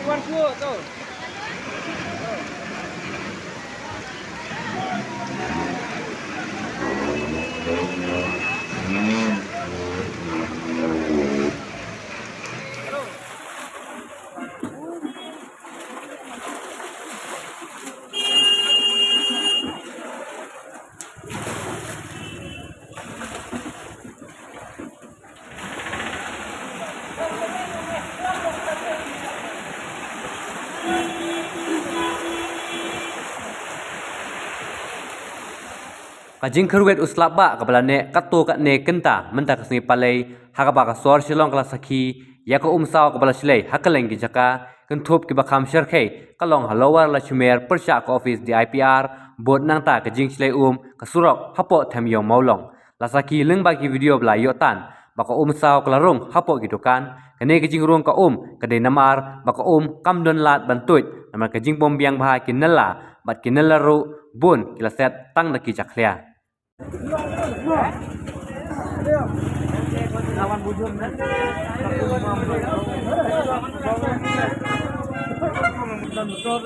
Iwan Suo tuh. Kajing kerwet uslaba kabalane kato katne kenta mentak sni palai hakaba ka sor shilong kala sakhi yako umsaw kabala shilai hakaleng ki jaka kentup ki bakam sherkhe kalong halowar la chumer persha ka office di IPR bot nang ta kajing shilai kasurok hapo them yong maulong la sakhi lengba ki video bla yotan baka umsaw kala rung hapo ki dukan kane kajing rung ka kade namar baka kamdon lat bantuit namar kajing bombiang bha kinala bat kinala ru bun kila set tang na ki jaklia Lawan bujum kan. Dan betul